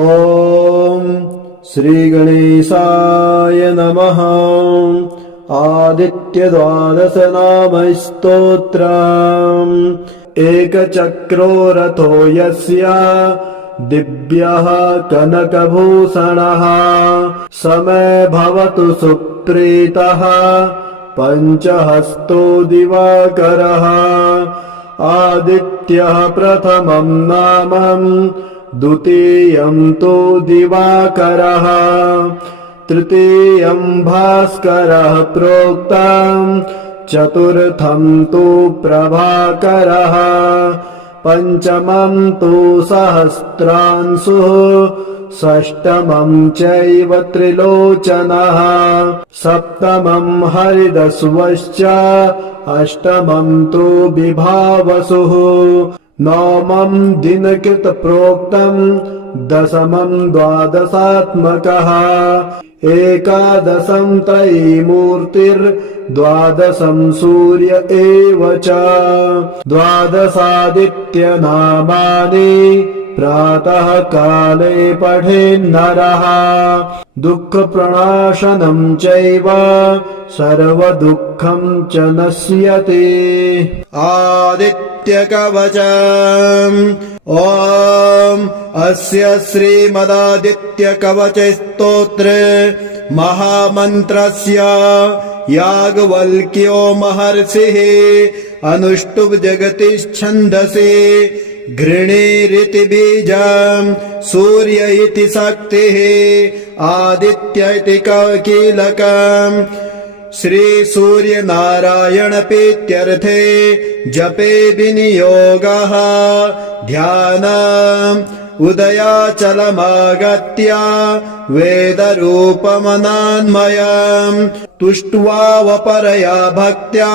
ॐ श्रीगणेशाय नमः। आदित्यद्वादशनामस्तोत्रम्। एकचक्रो रथो यस्य दिव्यः कनकभूषणः समे भवतु सुप्रीतः पञ्चहस्तो दिवाकरः। आदित्यः प्रथमं नामम् द्वितीयं तु दिवाकरः तृतीयं भास्करः प्रोक्तम् चतुर्थं तु प्रभाकरः पञ्चमं तु सहस्रांशुः षष्ठमं चैव त्रिलोचनः सप्तमं हरिदस्वश्च अष्टमं तु विभावसुः नवमं दिनकृत प्रोक्तम् दशमं द्वादशात्मकः एकादशं त्रयीमूर्तिर्द्वादशं सूर्य एव च द्वादशादित्यनामानि प्रातः काले पठेन्नरः दुःखप्रणाशनं चैव सर्वदुःखं च नश्यति। आदित्यकवचम्। ॐ अस्य श्रीमदादित्यकवचस्तोत्र महामन्त्रस्य याज्ञवल्क्यो महर्षिः अनुष्टुप् जगतिश्छन्दसि घृणीरिति बीजम् सूर्य इति शक्तिः आदित्य इति कीलकम् श्री सूर्य नारायण प्रीत्यर्थे जपे विनियोगः ध्यानम् उदयाचलमागत्य वेदरूपमनान्मयम् तुष्ट्वा वपरया भक्त्या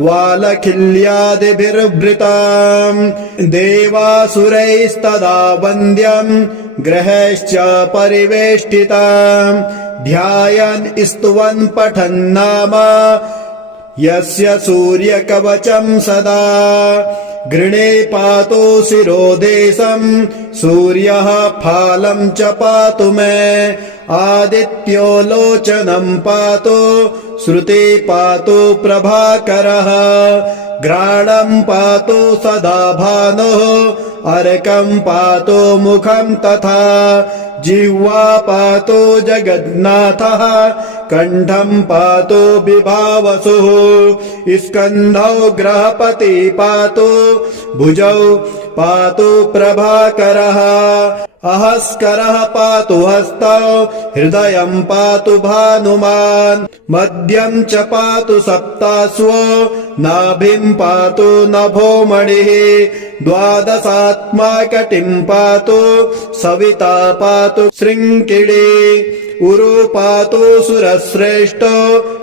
वालखिल्यादिभिर्वृतम् देवासुरैस्तदा वन्द्यम् ग्रहैश्च परिवेष्टितम् ध्यायन् स्तुवन् पठन् नाम यस्य सूर्यकवचम् सदा गृणे पातु शिरोदेशम् सूर्यः फालम् च पातु मे आदित्यो लोचनम् पातु श्रुति पातु प्रभाकरः घ्राणम् पातु सदा भानुः अर्कम् पातु मुखम् तथा जिह्वा पातु जगन्नाथः कण्ठम् पातु विभावसुः स्कन्धौ ग्रहपति पातु भुजौ पातु प्रभाकरः अहस्करः पातु हस्तौ हृदयम् पातु भानुमान् मध्यम् च पातु सप्ताश्वो नाभिम् पातु नभोमणिः द्वादशात्मा कटिम् पातु सविता पातु शृङ्किणी उरु पातु सुरश्रेष्ठो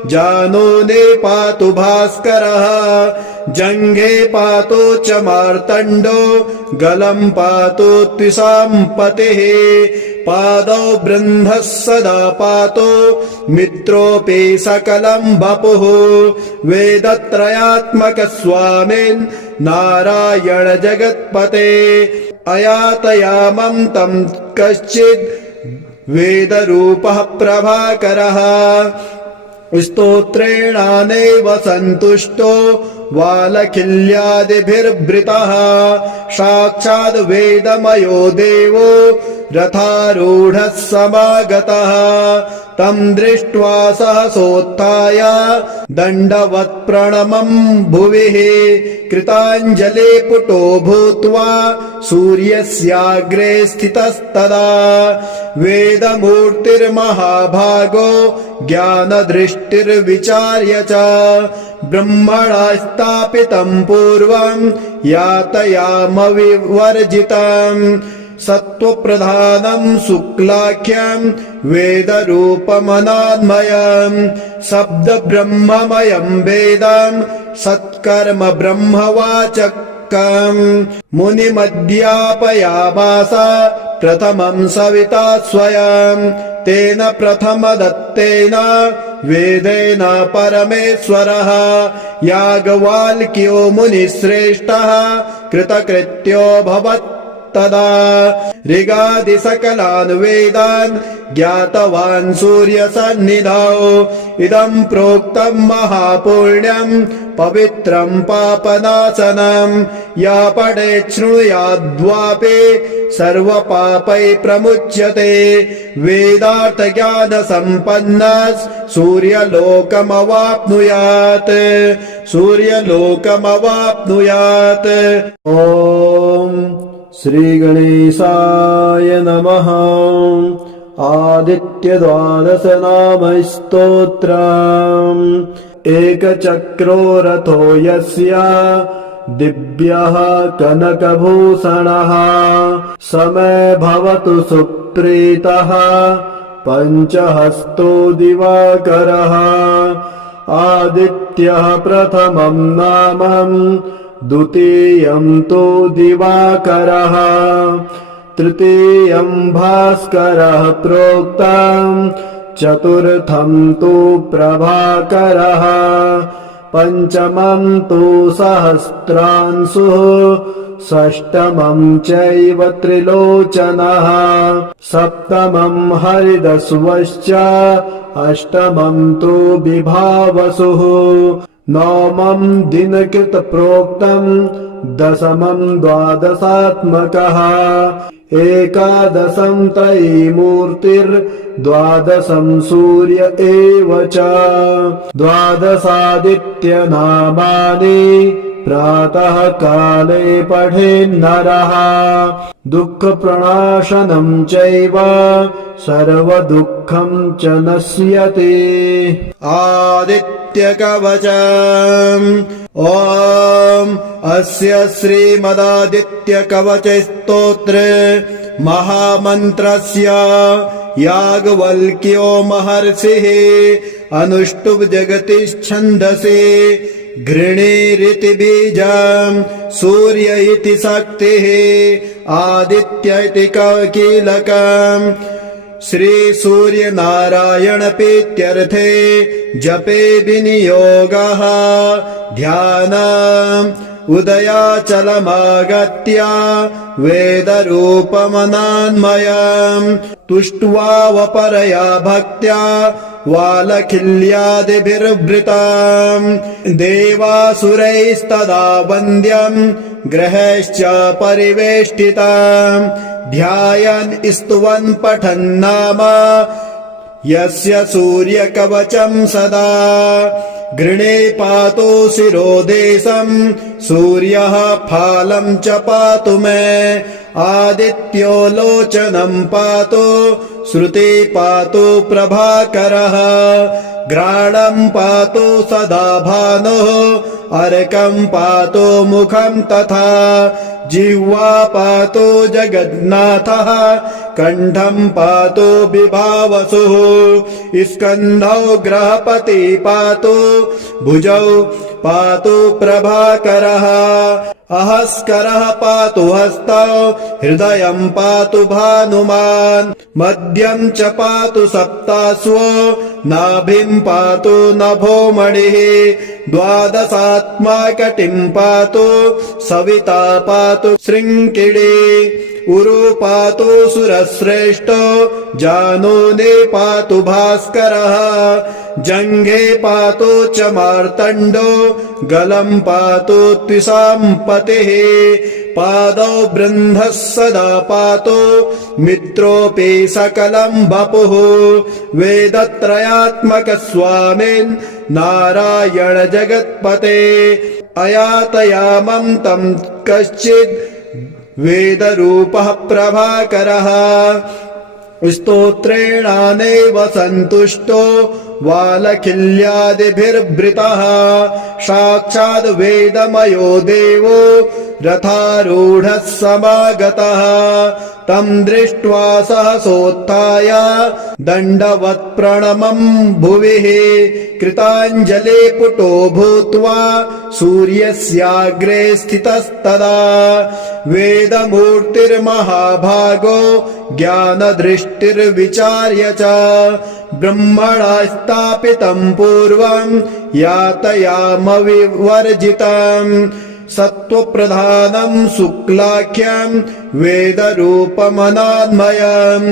जानूने पातु भास्करः जङ्घे पातु च मार्तण्डो गलम् पातु त्रिशाम्पतिः पादौ बृन्धः सदा पातु मित्रोऽपि सकलम् वपुः वेदत्रयात्मक स्वामिन् नारायण जगत्पते अयातयामं तं कश्चित् वेदरूपः प्रभाकरः स्तोत्रेणानेव सन्तुष्टो वालखिल्यादिभिर्वृतः साक्षाद् वेदमयो देवो रथारूढः समागतः तं दृष्ट्वा सहसोत्थाय दण्डवत् प्रणमं भुविः कृताञ्जले पुटो भूत्वा सूर्यस्याग्रे स्थितस्तदा वेदमूर्तिर्महाभागो ज्ञानदृष्टिर्विचार्य च ब्रह्मणा स्थापितं पूर्वं यातयामविवर्जितम् सत्त्वप्रधानं शुक्लाख्यं वेदरूपमनान्मयम् शब्दब्रह्ममयं वेदं सत्कर्म ब्रह्मवाचकम् मुनिमध्यापयामास प्रथमं सविता स्वयं तेन प्रथमदत्तेन वेदेन परमेश्वरः याज्ञवल्क्यो मुनिश्रेष्ठः कृतकृत्यो भवत् तदा ऋगादि सकलान् वेदान् ज्ञातवान् सूर्यसन्निधौ इदं प्रोक्तं महापुण्यं पवित्रं पापनाशनं या पठेत् शृणुयाद्वापि सर्वपापै प्रमुच्यते वेदार्थज्ञानसम्पन्नः सूर्यलोकमवाप्नुयात् सूर्यलोकमवाप्नुयात्। ॐ श्रीगणेशाय नमः। आदित्यद्वादशनामस्तोत्रम् एकचक्रो रथो यस्य दिव्यः कनकभूषणः समय भवतु सुप्रीतः पञ्चहस्तो दिवाकरः आदित्यः प्रथमं नामं द्वितीयं तु दिवाकरः तृतीयं भास्करः प्रोक्तं चतुर्थं तु प्रभाकरः पञ्चमं तु सहस्रांशुः षष्ठमं चैव त्रिलोचनः सप्तमं हरिदस्वश्च अष्टमं तु विभावसुः नवमं दिनकृत प्रोक्तं दशमं द्वादशात्मकः एकादशं त्रयीमूर्तिर्द्वादशं सूर्य एव च द्वादशादित्यनामानि प्रातः काले पठेन्नरः दुःखप्रणाशनं चैव सर्वदुःखं च नश्यति। आदित्यकवचम् ॐ अस्य श्रीमदादित्यकवचस्तोत्र महामन्त्रस्य याज्ञवल्क्यो महर्षिः अनुष्टुप् जगतिश्छन्दसि घृणीरिति बीजम् सूर्य इति शक्तिः आदित्य इति कीलकम् श्री सूर्य नारायण प्रीत्यर्थे जपे विनियोगः ध्यानम् उदयाचलमागत्य वेदरूपमनान्मयम् तुष्ट्वावपरया भक्त्या वालखिल्यादिभिर्वृताम् देवासुरैस्तदा वन्द्यम् ग्रहैश्च परिवेष्टिताम् ध्यायन् स्तुवन् पठन् नाम यस्य सूर्यकवचम् सदा गृणे पातु शिरोदेशम् सूर्यः फालम् च पातु मे आदित्यो लोचनम् पातु श्रुति पातु प्रभाकरः घ्राणम् पातु सदा भानुः अर्कम् पातु मुखम् तथा जिह्वा पातु जगन्नाथः कण्ठम् पातु विभावसुः स्कन्धौ ग्रहपति पातु भुजौ पातु प्रभाकरः अहस्करः पातु हस्तौ हृदयम् पातु भानुमान् मध्यम् च पातु सप्ताश्वो नाभिम् पातु नभोमणिः द्वादशात्मा कटिम् पातु सविता पातु शृङ्किणी उरु पातु सुरश्रेष्ठो जानूने पातु भास्करः जङ्घे पातु च मार्तण्डो गलम् पातु त्रिशाम्पतिः पादौ बृन्धः सदा पातु मित्रोऽपि सकलम् वपुः वेदत्रयात्मक स्वामिन् नारायण जगत्पते अयातयामं तं कश्चित् वेदरूपः प्रभाकरः स्तोत्रेणानेव सन्तुष्टो वालखिल्यादिभिर्वृतः साक्षाद् वेदमयो देवो रथारूढः समागतः तं दृष्ट्वा सहसोत्थाय दण्डवत् प्रणमं भुविः कृताञ्जले पुटो भूत्वा सूर्यस्याग्रे स्थितस्तदा वेदमूर्तिर्महाभागो ज्ञानदृष्टिर्विचार्य च ब्रह्मणा स्थापितं पूर्वं यातयामविवर्जितम् सत्त्वप्रधानं शुक्लाख्यं वेदरूपमनान्मयम्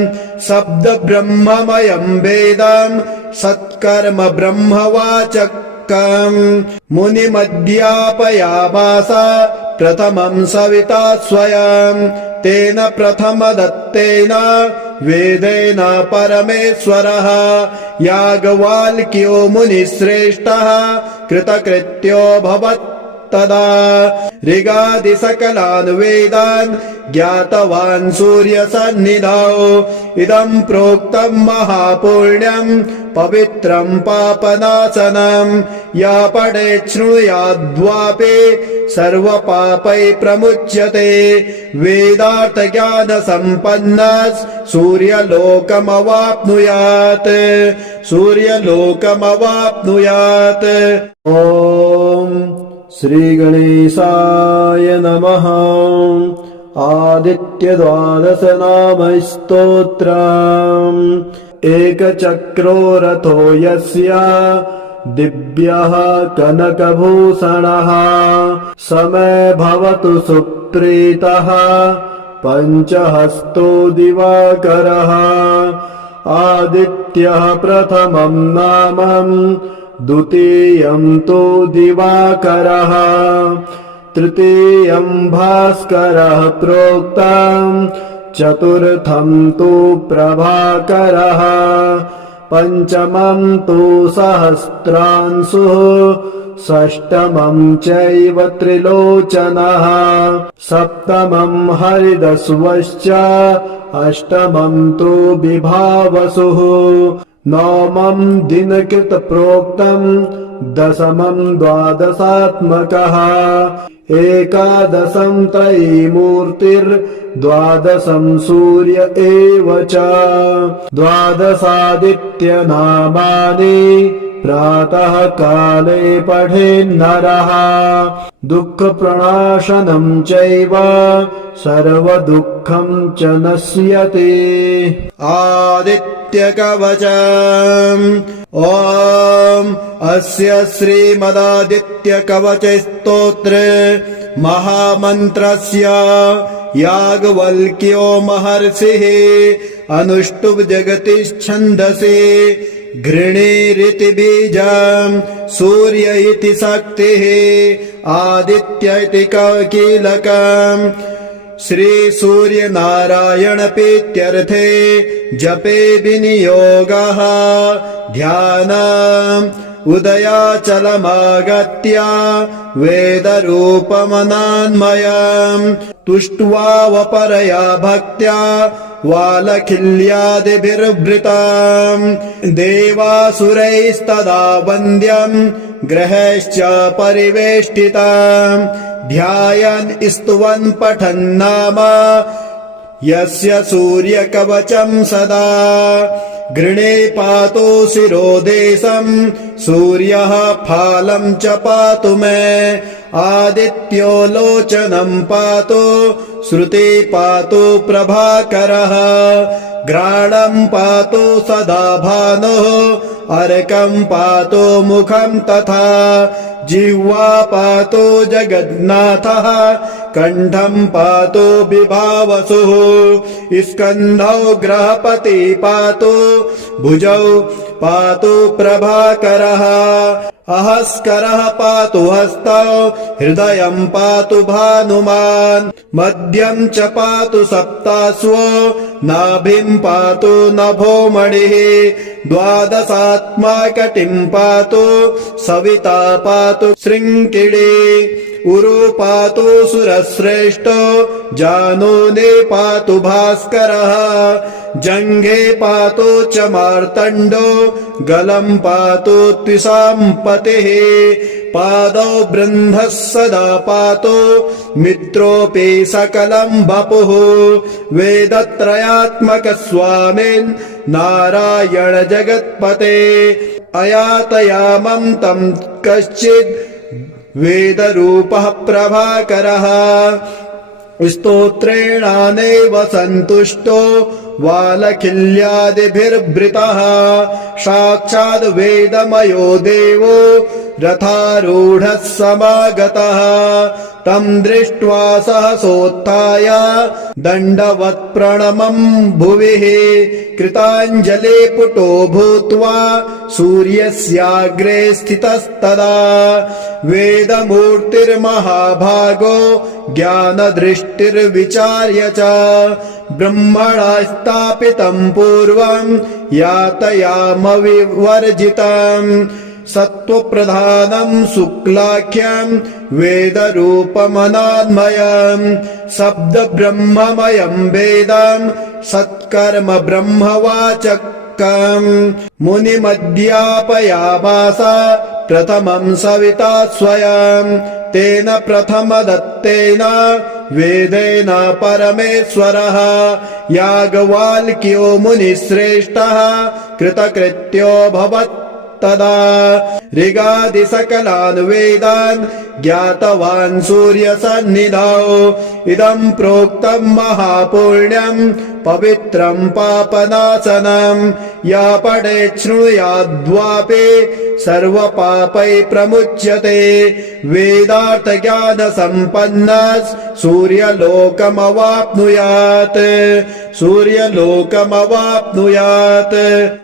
शब्दब्रह्ममयम् वेदम् सत्कर्म ब्रह्मवाचकम् मुनिमध्यापयामास प्रथमम् सविता स्वयम् तेन प्रथमदत्तेन वेदेन परमेश्वरः याज्ञवल्क्यो मुनिश्रेष्ठः कृतकृत्योऽभवत् तदा ऋगादि सकलान् वेदान् ज्ञातवान् सूर्यसन्निधौ इदम् प्रोक्तम् महापुण्यम् पवित्रम् पापनाशनम् या पठेत् शृणुयाद्वापि सर्वपापै प्रमुच्यते वेदार्थज्ञानसम्पन्नः सूर्यलोकमवाप्नुयात् ॐ श्रीगणेशाय नमः। आदित्यद्वादशनामस्तोत्रम् एकचक्रो रथो यस्य दिव्यः कनकभूषणः समय भवतु सुप्रीतः पञ्चहस्तो दिवाकरः आदित्यः प्रथमं नामम् द्वितीयं तु दिवाकरः तृतीयं भास्करः प्रोक्तम् चतुर्थं तु प्रभाकरः पञ्चमं तु सहस्रांशुः षष्ठमं चैव त्रिलोचनः सप्तमं हरिदस्वश्च अष्टमं तु विभावसुः नवमं दिनकृत प्रोक्तम् दशमं द्वादशात्मकः एकादशं त्रयीमूर्तिर्द्वादशं सूर्य एव च द्वादशादित्यनामानि प्रातः काले पठेन्नरः दुःखप्रणाशनं चैव सर्वदुःखं च नश्यति आदित्यकवचम् ॐ अस्य श्रीमदादित्यकवचस्तोत्र महामन्त्रस्य याज्ञवल्क्यो महर्षिः अनुष्टुप् जगतिश्छन्दसि घृणीरिति बीजम् सूर्य इति शक्तिः आदित्य इति कीलकम् श्री सूर्य नारायण प्रीत्यर्थे जपे विनियोगः ध्यानम् उदयाचलमागत्य वेदरूपमनान्मयम् तुष्ट्वावपरया भक्त्या वालखिल्यादिभिर्वृतम् देवासुरैस्तदा वन्द्यम् ग्रहैश्च परिवेष्टितम् ध्यायन् स्तुवन् पठन् नाम यस्य सूर्यकवचम् सदा गृणे पातु शिरोदेशम् सूर्यः फालम् च पातु मे आदित्यो लोचनम् पातु श्रुति पातु प्रभाकरः घ्राणम् पातु सदा भानुः अर्कम् पातु मुखम् तथा जिह्वा पातु जगन्नाथः कण्ठम् पातु विभावसुः स्कन्धौ ग्रहपति पातु भुजौ पातु प्रभाकरः अहस्करः पातु हस्तौ हृदयम् पातु भानुमान् मध्यम् च पातु सप्ताश्वो नाभिम् पातु नभोमणिः द्वादशात्मा कटिम् पातु सविता पातु शृङ्किणी उरु पातु सुरश्रेष्ठो जानूने पातु भास्करः जङ्घे पातु च मार्तण्डो गलम् पातु त्रिशाम्पतिः पादौ बृन्धः सदा पातु मित्रोऽपि सकलम् वपुः वेदत्रयात्मक स्वामिन् नारायण जगत्पते अयातयामम् तम् कश्चित् वेदरूपः प्रभाकरः स्तोत्रेणानेव सन्तुष्टो वालखिल्यादिभिर्वृतः साक्षाद् वेदमयो देवो रथारूढः समागतः तं दृष्ट्वा सहसोत्थाय दण्डवत्प्रणमं भुविः कृताञ्जले पुटो भूत्वा सूर्यस्याग्रे स्थितस्तदा वेदमूर्तिर्महाभागो ज्ञानदृष्टिर्विचार्य च ब्रह्मणा स्थापितं पूर्वं यातयामविवर्जितम् सत्त्वप्रधानं शुक्लाख्यं वेदरूपमनान्मयं शब्दब्रह्ममयं वेदं सत्कर्म ब्रह्मवाचकम् मुनिमध्यापयामास प्रथमं सविता स्वयं तेन प्रथमदत्तेन वेदेन परमेश्वरः याज्ञवल्क्यो मुनिश्रेष्ठः कृतकृत्योऽभवत् तदा ऋगादि सकलान् वेदान् ज्ञातवान् सूर्यसन्निधौ इदं प्रोक्तं महापुण्यं पवित्रं पापनाशनं या पठेत् शृणुयाद्वापि सर्वपापै प्रमुच्यते वेदार्थज्ञानसम्पन्नः सूर्यलोकमवाप्नुयात्